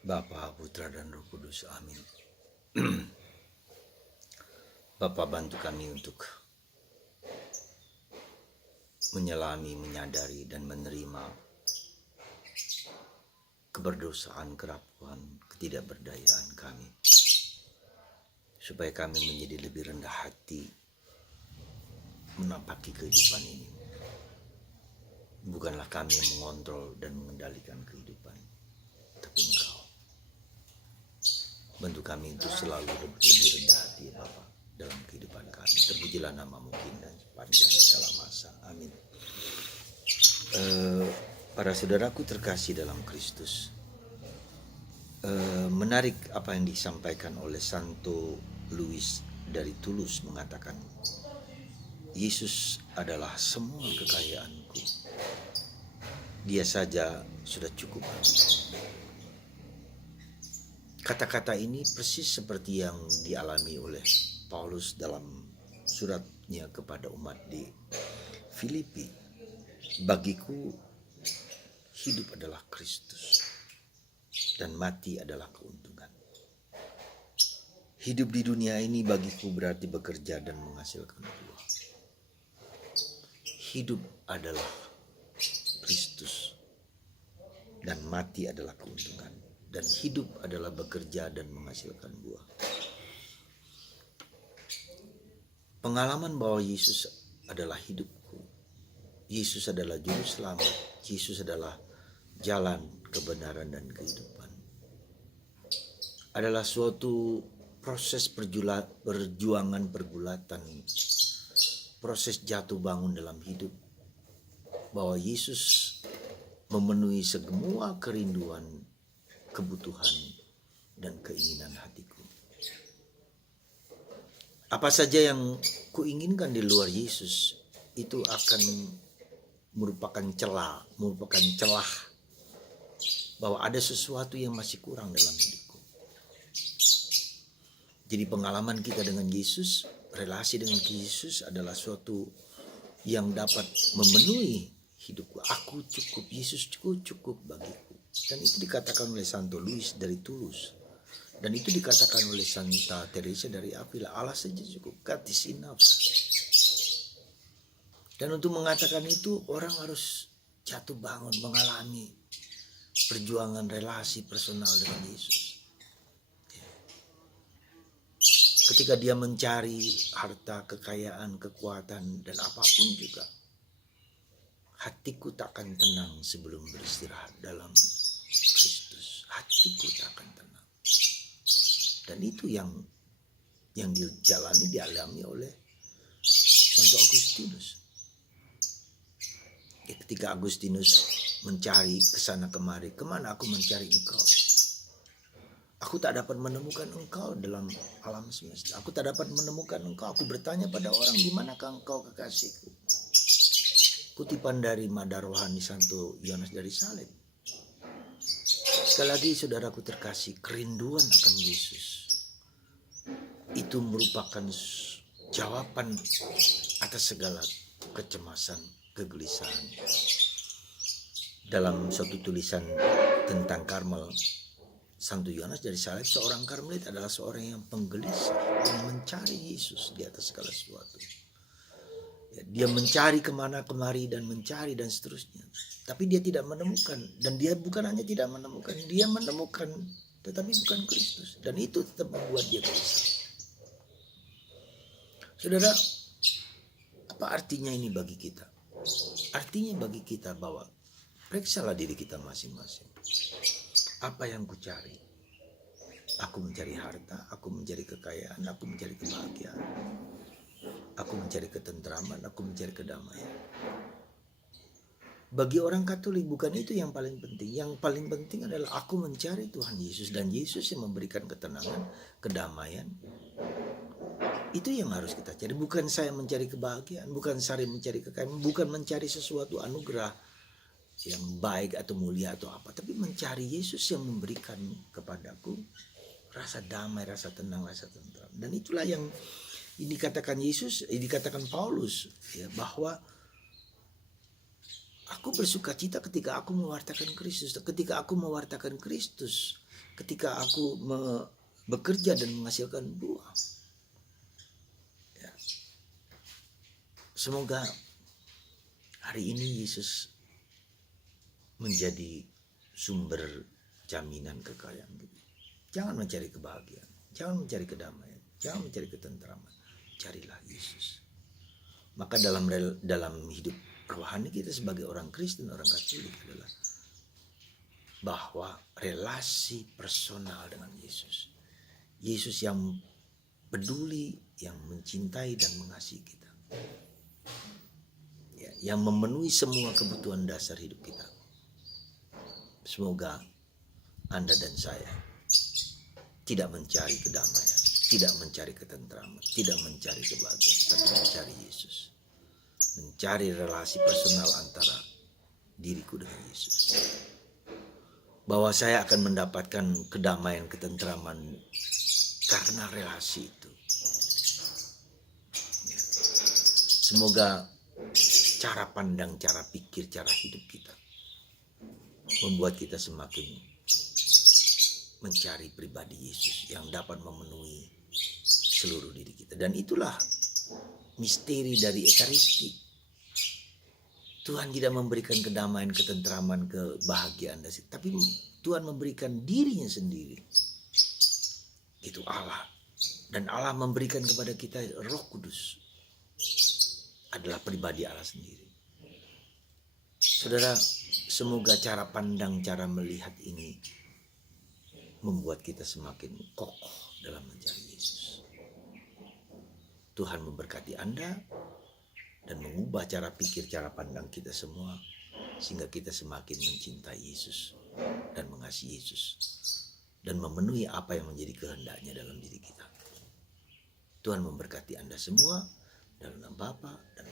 Bapa, Putra, dan Roh Kudus. Amin. Bapa, bantu kami untuk menyelami, menyadari, dan menerima keberdosaan, kerapuhan, ketidakberdayaan kami, supaya kami menjadi lebih rendah hati menapaki kehidupan ini. Bukanlah kami yang mengontrol dan mengendalikan kehidupan, tapi Engkau. Bantu kami untuk selalu lebih rendah hati, ya Bapa, dalam kehidupan kami. Terpujilah nama-Mu dan sepanjang segala masa. Amin. Para saudaraku terkasih dalam Kristus, menarik apa yang disampaikan oleh Santo Louis dari Toulouse, mengatakan Yesus adalah semua kekayaanku, Dia saja sudah cukup. Kata-kata ini persis seperti yang dialami oleh Paulus dalam suratnya kepada umat di Filipi. Bagiku hidup adalah Kristus dan mati adalah keuntungan. Hidup di dunia ini bagiku berarti bekerja dan menghasilkan buah. Hidup adalah Kristus dan mati adalah keuntungan. Dan hidup adalah bekerja dan menghasilkan buah. Pengalaman bahwa Yesus adalah hidupku, Yesus adalah juru selamat, Yesus adalah jalan, kebenaran, dan kehidupan, adalah suatu proses perjuangan pergulatan, proses jatuh bangun dalam hidup, bahwa Yesus memenuhi semua kerinduan, kebutuhan, dan keinginan hatiku. Apa saja yang kuinginkan di luar Yesus itu akan merupakan celah bahwa ada sesuatu yang masih kurang dalam hidupku. Jadi pengalaman kita dengan Yesus, relasi dengan Yesus adalah suatu yang dapat memenuhi hidupku. Aku cukup, Yesus cukup bagiku. Dan itu dikatakan oleh Santo Louis dari Toulouse. Dan itu dikatakan oleh Santa Teresa dari Avila. Allah saja cukup, God is enough. Dan untuk mengatakan itu orang harus jatuh bangun, mengalami perjuangan relasi personal dengan Yesus. Ketika dia mencari harta, kekayaan, kekuatan, dan apapun juga, hatiku tak akan tenang sebelum beristirahat dalam Kristus. Hatiku tak akan tenang. Dan itu yang dialami oleh Santo Agustinus. Ketika Agustinus mencari kesana kemari, kemana aku mencari Engkau? Aku tak dapat menemukan Engkau dalam alam semesta. Aku tak dapat menemukan Engkau. Aku bertanya pada orang, di manakah Engkau kekasihku? Kutipan dari Mada Rohani Santo Yohanes dari Salem. Sekali lagi saudaraku terkasih, kerinduan akan Yesus itu merupakan jawaban atas segala kecemasan, kegelisahan. Dalam suatu tulisan tentang Karmel, Santo Yohanes dari Salem, seorang Karmelit adalah seorang yang penggelisah, yang mencari Yesus di atas segala sesuatu. Dia mencari kemana kemari dan mencari dan seterusnya, tapi dia tidak menemukan. Dan dia bukan hanya tidak menemukan, dia menemukan tetapi bukan Kristus, dan itu tetap membuat dia gelisah. Saudara, apa artinya ini bagi kita? Artinya bagi kita bahwa periksalah diri kita masing-masing. Apa yang ku cari? Aku mencari harta, aku mencari kekayaan, aku mencari kebahagiaan, aku mencari ketentraman, aku mencari kedamaian. Bagi orang Katolik bukan itu yang paling penting. Yang paling penting adalah aku mencari Tuhan Yesus, dan Yesus yang memberikan ketenangan, kedamaian. Itu yang harus kita cari. Bukan saya mencari kebahagiaan, bukan saya mencari kekayaan, bukan mencari sesuatu anugerah yang baik atau mulia atau apa, tapi mencari Yesus yang memberikan kepadaku rasa damai, rasa tenang, rasa tentram. Dan itulah yang dikatakan Yesus, dikatakan Paulus, ya, bahwa aku bersuka cita ketika aku mewartakan Kristus. Ketika aku mewartakan Kristus, ketika aku bekerja dan menghasilkan buah. Ya. Semoga hari ini Yesus menjadi sumber jaminan kekayaan kita. Jangan mencari kebahagiaan, jangan mencari kedamaian, jangan mencari ketentraman. Carilah Yesus. Maka dalam hidup rohani kita sebagai orang Kristen, orang Katolik adalah bahwa relasi personal dengan Yesus. Yesus yang peduli, yang mencintai dan mengasihi kita. Ya, yang memenuhi semua kebutuhan dasar hidup kita. Semoga Anda dan saya tidak mencari kedamaian, tidak mencari ketentraman, tidak mencari kebahagiaan, tapi mencari Yesus. Mencari relasi personal antara diriku dengan Yesus. Bahwa saya akan mendapatkan kedamaian, ketentraman karena relasi itu. Ya. Semoga cara pandang, cara pikir, cara hidup kita membuat kita semakin mencari pribadi Yesus yang dapat memenuhi seluruh diri kita. Dan itulah misteri dari Ekaristi. Tuhan tidak memberikan kedamaian, ketentraman, kebahagiaan, tapi Tuhan memberikan dirinya sendiri. Itu Allah. Dan Allah memberikan kepada kita Roh Kudus. Adalah pribadi Allah sendiri. Saudara, semoga cara pandang, cara melihat ini membuat kita semakin kokoh dalam mencari Yesus. Tuhan memberkati Anda dan mengubah cara pikir, cara pandang kita semua sehingga kita semakin mencintai Yesus dan mengasihi Yesus dan memenuhi apa yang menjadi kehendaknya dalam diri kita. Tuhan memberkati Anda semua dalam nama Bapa dan